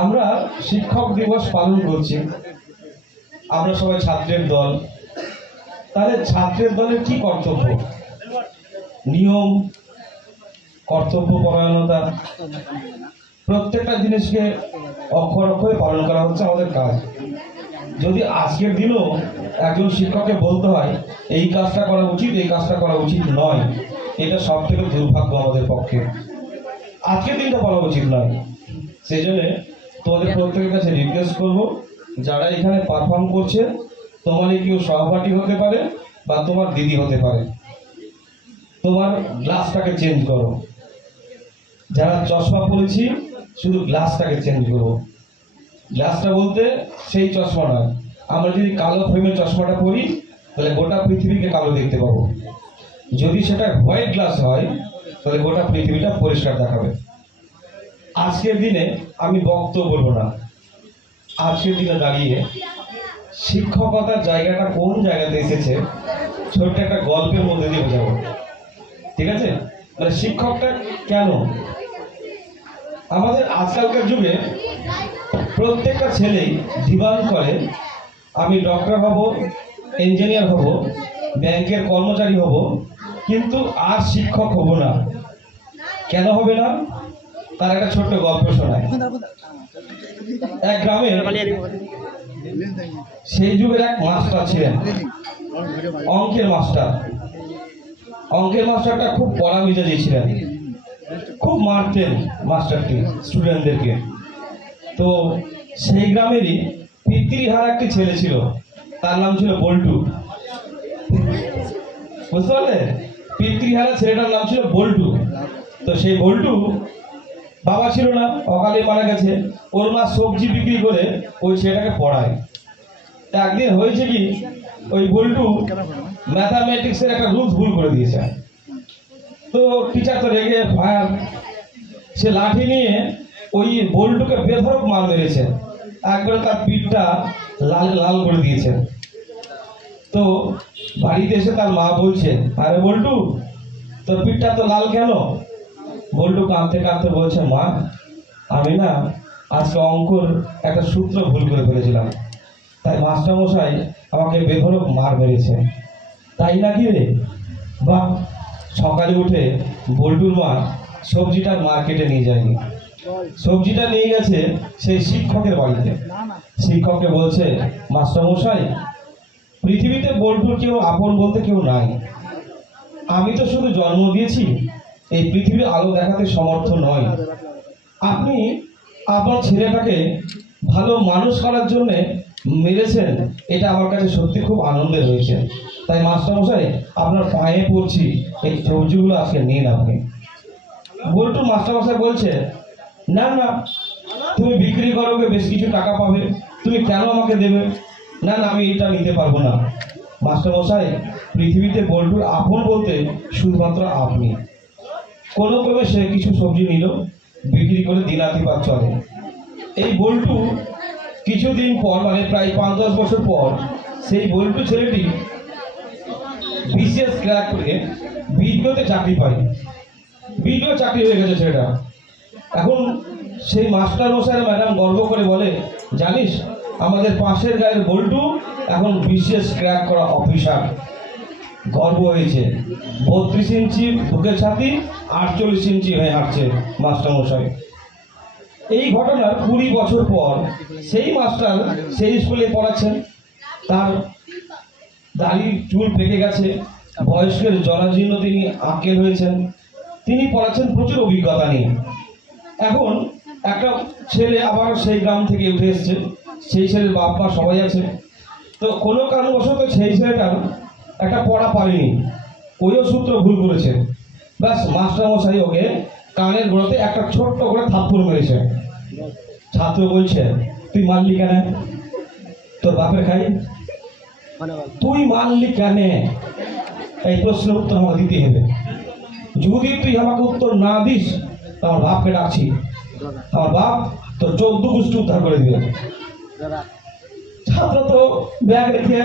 আমরা শিক্ষক দিবস পালন করছি, আমরা সবাই ছাত্রের দল। তাহলে ছাত্রের দলের কি কর্তব্য? নিয়ম, কর্তব্য পরায়ণতা, প্রত্যেকটা জিনিসকে অক্ষর অক্ষরে পালন করা হচ্ছে আমাদের কাজ। যদি আজকের দিনও একজন শিক্ষককে বলতে হয় এই কাজটা করা উচিত, এই কাজটা করা উচিত নয়, এটা সব থেকে দুর্ভাগ্য আমাদের পক্ষে। আজকের দিনটা বলা উচিত নয়। সেই জন্য তোমাদের প্রত্যেকের কাছে রিকোয়েস্ট করবো, যারা এখানে পারফর্ম করছে, তোমারই কেউ সহপাঠী হতে পারে বা তোমার দিদি হতে পারে, তোমার গ্লাসটাকে চেঞ্জ করো। যারা চশমা পরেছি শুধু গ্লাসটাকে চেঞ্জ করবো। গ্লাসটা বলতে সেই চশমা নয়, আমরা যদি কালো ফ্রেমের চশমাটা পরি তাহলে গোটা পৃথিবীকে কালো দেখতে পাবো। যদি সেটা হোয়াইট গ্লাস হয় তাহলে গোটা পৃথিবীটা পরিষ্কার দেখাবে। আজকের দিনে আমি বক্তব্য বলবো না, আজকের দিনে দাঁড়িয়ে শিক্ষকতার জায়গাটা কোন জায়গাতে এসেছে ছোট্ট একটা গল্পের মধ্যে দিয়ে বোঝাবো। ঠিক আছে? মানে শিক্ষকটা কেন? আমাদের আজকালকার যুগে প্রত্যেকটা ছেলেই ডিমান্ড করে আমি ডক্টর হব, ইঞ্জিনিয়ার হব, ব্যাংকের কর্মচারী হব, কিন্তু আর শিক্ষক হব না। কেন হবে না? তার একটা ছোট্ট গল্প শোনায়। এক গ্রামে সেই যুগের এক মাস্টার ছিলেন, অঙ্কের মাস্টার। অঙ্কের মাস্টারটা খুব কড়া মেজাজি ছিলেন, খুব মারতেন মাস্টারটি স্টুডেন্টদেরকে। তো সেই গ্রামেরই পিতৃহারা একটি ছেলে ছিল, তার নাম ছিল বল্টু। বুঝতে পারলে? পিতৃহারা ছেলেটার নাম ছিল বল্টু। তো সেই বল্টু বাবা ছিল না, অকালে মারা গেছে। ওর মা সবজি বিক্রি করে ওই ছেলেটাকে পড়ায়। একদিন হয়েছে কি, ওই বল্টু ম্যাথামেটিক্সের একটা রুলস ভুল করে দিয়েছে। তো টিচার তো রেগে ফায়ার, সে লাঠি নিয়ে ওই বল্টুকে বেধড়ক মার মেরেছে, একবারে তার পিঠটা লাল লাল করে দিয়েছে। তো বাড়িতে এসে তার মা বলছে, আরে বল্টু তোর পিঠটা তো লাল কেন? বল্টু কাঁদতে কাঁদতে বলছে, মা আমি না আজকে অঙ্কর একটা সূত্র ভুল করে ফেলেছিলাম, তাই মাস্টারমশাই আমাকে বেধড়ক মার মেরেছে। তাই নাকি রে? বা সকালে উঠে বল্টুর মা সবজিটা মার্কেটে নিয়ে যায়নি, সবজিটা নিয়ে গেছে সেই শিক্ষকের বাড়িতে। শিক্ষককে বলছে, মাস্টারমশাই পৃথিবীতে বল্টুর কেউ আপন বলতে কেউ নাই, আমি তো শুধু জন্ম দিয়েছি, এই পৃথিবীর আলো দেখাতে সমর্থ নয়। আপনি আপনার ছেলেটাকে ভালো মানুষ করার জন্য মেরেছেন, এটা আমার কাছে সত্যি খুব আনন্দের হয়েছে। তাই মাস্টারমশাই আপনার পায়ে পড়ছি, এই সবজিগুলো আজকে নিন আপনি। বল্টু মাস্টারমশাই বলছে, না না তুমি বিক্রি করোগে, বেশ কিছু টাকা পাবে, তুমি কেন আমাকে দেবে? না না আমি এটা নিতে পারবো না। মাস্টারমশাই পৃথিবীতে বল্টুর আপন বলতে শুধুমাত্র আপনি। কোনো ক্রমে সে কিছু সবজি নিল, বিক্রি করে দিনাতিপাত চলে। এই বল্টু কিছুদিন পর, মানে প্রায় 5-10 বছর পর, সেই বল্টু ছেলেটি বিসিএস ক্র্যাক করে বিডিওতে চাকরি পায়। বিডিও চাকরি হয়ে গেছে ছেলেটা। এখন সেই মাস্টার মশাই ম্যাডাম গর্ব করে বলে, জানিস আমাদের পাশের গায়ের বল্টু এখন বিসিএস ক্র্যাক করা অফিসার। গর্ব হয়েছে। 32 ইঞ্চি বুকের ছাতি, 48 ইঞ্চি হয়ে হাঁটছে মাস্টার মশাই। এই ঘটনার 20 বছর পর সেই মাস্টার সেই স্কুলে পড়াচ্ছেন। তার দাড়ি চুল পেকে গেছে, বয়স্কের জরাজীর্ণ, তিনি আক্কেল হয়েছেন। তিনি পড়াচ্ছেন প্রচুর অভিজ্ঞতা নিয়ে। এখন একটা ছেলে আবার সেই গ্রাম থেকে উঠে এসছে, সেই ছেলের বাপ মা সবাই আছে। তো কোনো কারণবশত সেই ছেলেটার একটা পড়া পারেনি, ওইও সূত্র ভুল করেছে। ব্যাস মাস্টারমশাই ওকে কানের গোড়াতে একটা ছোট্ট করে থাপ্পড় মেরেছে। ছাত্র বলছে, তুই মারলি কেন? তোর বাপের খাই, তুই মারলি কেন? এই প্রশ্নের উত্তর আমাকে দিতে হবে। যদি তুই আমাকে উত্তর না দিস আমার বাপকে ডাকছি, আমার বাপ তোর 14 গোষ্ঠী উদ্ধার করে দিবে। ছাত্র তো ব্যাগ রেখে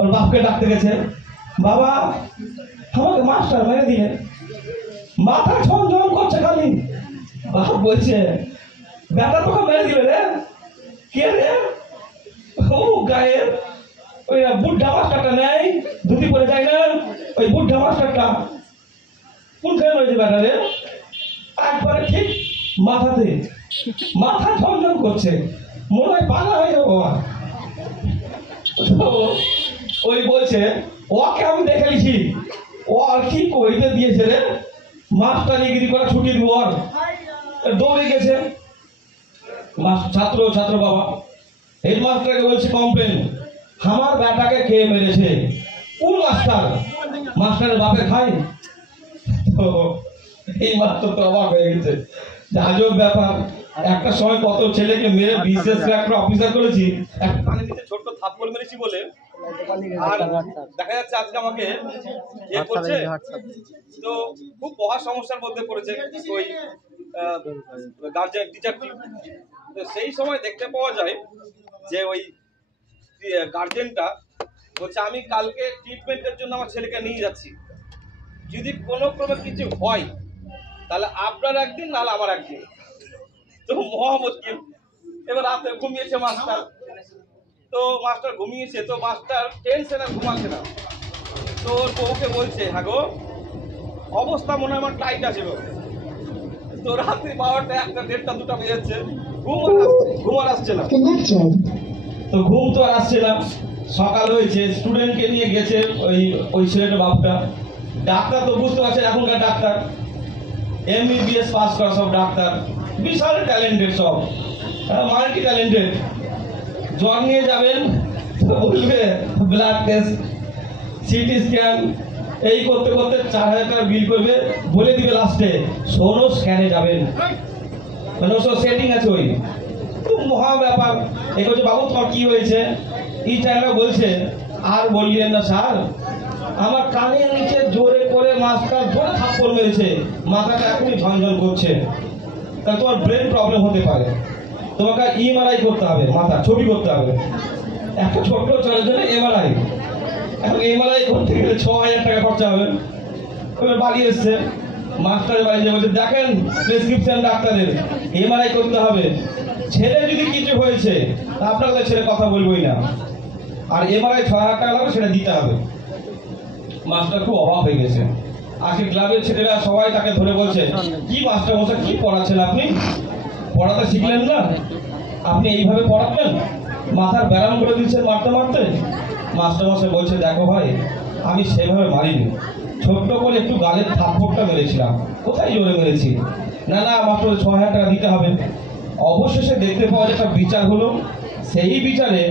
ওর বাপকে ডাকতে গেছে, বাবা আমাকে মাস্টার মেরে দিয়ে, মাথা ঝনঝন করছে খালি। বাপ বলছে, ব্যাটা তোকে মেরে দিলে রে, কে রে? ও গায়ের ওই বুদ্ধা মাস্টারটা নেই, ধুতি পরে যায় না, ওই বুদ্ধা মাস্টারটা কোনখানে রয়েছে ব্যাটা রে? একবারে ঠিক মাথাতে, মাথা ঝনঝন করছে, মনে হয় পাগলা হয়ে যাবো। ওই বলছে ওকে আমি দেখে নিছি, ও আর কি কইতে দিয়েছে রে, মাস্টারিগিরি করে ছুটি দিব, আর দৌড়ে গেছে। ছাত্র বাবা হেডমাস্টারকে বলছে কমপ্লেন, আমার বেটাকে কে মেরেছে, কোন মাস্টার? মাস্টারের বাপে খাই। তো এই মাস্টার তো অবাক হয়ে গেছে, আজব ব্যাপার, একটা সময় কত ছেলেকে মেরে বিশেষ একটা অফিসার করেছি, একটা কানে নিচে ছোট্ট থাপ্পড় মেরেছি বলে, আর দেখা যাচ্ছে আজকে আমাকে ইয়ে করছে। তো খুব মহা সমস্যার মধ্যে পড়েছে ওই গার্জেন টিচার টিম। তো সেই সময় দেখতে পাওয়া যায় যে ওই গার্জেনটা বলছে আমি কালকে ট্রিটমেন্টের জন্য আমার ছেলেকে নিয়ে যাচ্ছি, যদি কোনো ক্রমে কিছু হয় তাহলে আপনার একদিন নাহলে আমার একদিন। তো মহা মুশকিল। এবার রাতে ঘুমিয়েছে মাস্টার, তো মাস্টার ঘুমিয়েছে, তো মাস্টার টেনশনে ঘুমাচ্ছে না। তো ওর বউকে বলছে হ্যাঁ গো অবস্থা মনে হয় আমার টাইট আছে গো। তো রাত্রি 12টা 1টা 1:30টা 2টা বেজে যাচ্ছে, ঘুম আর আসছে না। তো ঘুম তো আর আসছে না, সকাল হয়েছে, স্টুডেন্টকে নিয়ে গেছে ওই ছেলেটা বাপটা। ডাক্তার তো বুঝতে পারছে এখনকার ডাক্তার MBBS পাস করা সব ডাক্তার, বিশাল ট্যালেন্টেড, সব মাল্টি ট্যালেন্টেড। জ্বর নিয়ে যাবেন তো বলবে ব্লাড টেস্ট, সিটি স্ক্যান, এই করতে করতে 4000 টাকা বিল করবে, বলে দিবে লাস্টে সোনো স্ক্যানে যাবেন, মানে ওসব সেটিং আছে। ওই খুব মহা ব্যাপার। এই বলছে বাবু তোমার কি হয়েছে? এই টাইমটা বলছে আর বললেন না স্যার, আমার কানের নিচে জোরে করে মাস্টার জোরে থাপ্পড় মেরেছে, মাথাটা এখনই ঝনঝন করছে, তাহলে তোমার ব্রেন প্রবলেম হতে পারে, তোমাকে MRI করতে হবে, মাথা ছবি করতে হবে, একটা ছোট্ট ছেলের জন্য MRI। এখন MRI করতে গেলে 6000 টাকা খরচা হবে। ওই বাড়ি এসছে, মাস্টারের বাড়ি বলছে দেখেন প্রেসক্রিপশন ডাক্তারের, MRI করতে হবে, ছেলে যদি কিছু হয়েছে তা আপনার কাছে ছেলে কথা বলবোই না, আর MRI 6000 টাকা লাগবে, সেটা দিতে হবে। মাস্টার খুব অভাব হয়ে গেছে। আজকে ক্লাবের ছেলেরা সবাই তাকে ধরে বলছে কি মাস্টার মশাই কি পড়াচ্ছেন আপনি, পড়াতে শিখলেন না, আপনি এইভাবে পড়াবেন, মাথার ব্যায়াম করে দিচ্ছেন মারতে মারতে। মাস্টার মশাই বলছে দেখো ভাই আমি সেভাবে মারিনি, ছোট্ট করে একটু গালের থাপ্পড়টা মেরেছিলাম, কোথায় জোরে মেরেছি? না না মাত্র 6000 টাকা দিতে হবে। অবশেষে দেখতে পাওয়া একটা বিচার হলো, সেই বিচারে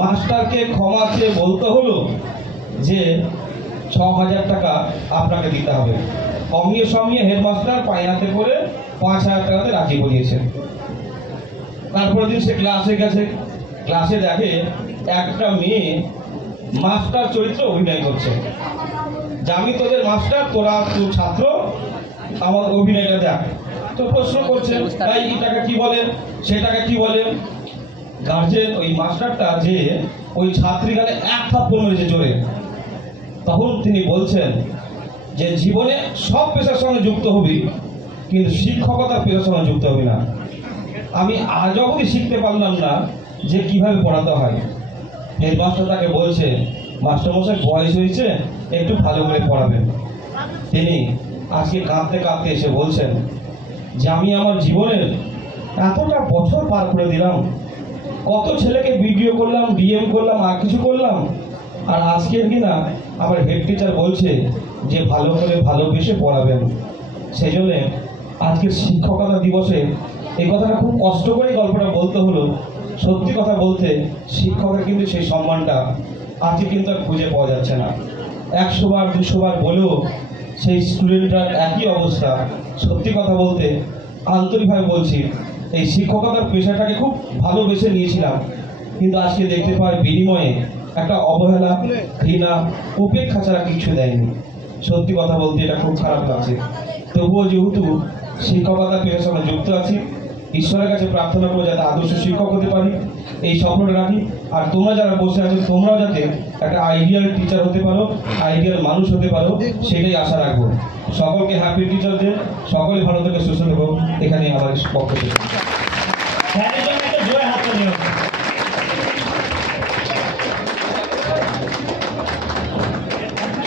মাস্টারকে ক্ষমা চেয়ে বলতে হলো যে 6000 টাকা আপনাকে দিতে হবে। কমিয়ে সমিয়ে হেডমাস্টার পায়ে হাতে করে 5000 টাকাতে রাজি করিয়েছে। তারপরের দিন সে ক্লাসে গেছে, ক্লাসে দেখে একটা মেয়ে মাস্টার চরিত্রে অভিনয় করছে, যে আমি তোদের মাস্টার, তোরা তোর ছাত্র, আমার অভিনয়টা দেখ। তো প্রশ্ন করছে তাই এটাকে কি বলে, সেটাকে কি বলে। গার্জেন ওই মাস্টারটা যে ওই ছাত্রী গালে এক থাপ্পড় মেরেছে জোরে, তখন তিনি বলছেন যে জীবনে সব পেশার সঙ্গে যুক্ত হবি, কিন্তু শিক্ষকতার পেশার সঙ্গে যুক্ত হবি না। আমি আজ অবধি শিখতে পারলাম না যে কিভাবে পড়াতে হয়। হেডমাস্টার তাকে বলছে মাস্টারমশাই বয়স হয়েছে, একটু ভালো করে পড়াবেন। তিনি আজকে কাঁদতে কাঁদতে এসে বলছেন যে আমি আমার জীবনের এতটা বছর পার করে দিলাম, কত ছেলেকে ভিডিও করলাম, DM করলাম, আর কিছু করলাম, আর আজকের কিনা আমার হেড টিচার বলছে যে ভালো করে ভালোবেসে পড়াবেন। সেই জন্য আজকের শিক্ষকতা দিবসে এই কথাটা খুব কষ্ট করে গল্পটা বলতে হলো। সত্যি কথা বলতে শিক্ষকের কিন্তু সেই সম্মানটা আজকে কিন্তু আর খুঁজে পাওয়া যাচ্ছে না। 100 বার 200 বার বলেও সেই স্টুডেন্টটার একই অবস্থা। সত্যি কথা বলতে আন্তরিকভাবে বলছি, এই শিক্ষকতার পেশাটাকে খুব ভালোবেসে নিয়েছিলাম, কিন্তু আজকে দেখতে পাই বিনিময়ে একটা অবহেলা, ঘৃণা, উপেক্ষা ছাড়া কিছু দেয়নি। সত্যি কথা বলতে এটা খুব খারাপ লাগছে। তবুও যেহেতু শিক্ষকতার পেশার সঙ্গে যুক্ত আছি, ঈশ্বরের কাছে প্রার্থনা করে যাতে আদর্শ শিক্ষক হতে পারি, এই স্বপ্নটা রাখি। আর তোমরা যারা বসে আছো তোমরাও যাতে একটা আইডিয়াল টিচার হতে পারো, আইডিয়াল মানুষ হতে পারো, সেটাই আশা রাখবো। সকলকে হ্যাপি টিচার ডে, সকলে ভালো থেকে সুস্থ থাকো। এখানে আমার পক্ষ থেকে স্যারের জন্য একটা জোরে হাত তালি হোক।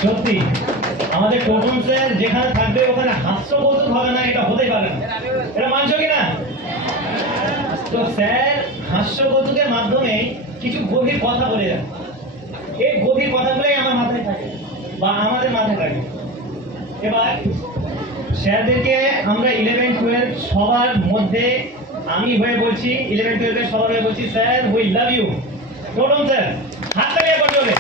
সত্যি আমাদের টোটন স্যার যেখানে থাকবে ওখানে হাস্য কৌতুক হবে না, এটা হতেই পারে না। এটা মানছো কিনা? তো স্যার হাস্য কৌতুকের মাধ্যমে কিছু গভীর কথা বলে যান। এই গভীর কথাগুলোই আমার মাথায় থাকে বা আমাদের মাথায় থাকে। এবার স্যারদেরকে আমরা 11-12 সবার মধ্যে আমি হয়ে বলছি, 11-12 সবার হয়ে বলছি, sir we love you. Toton sir হাত তালিয়ে করতে হবে।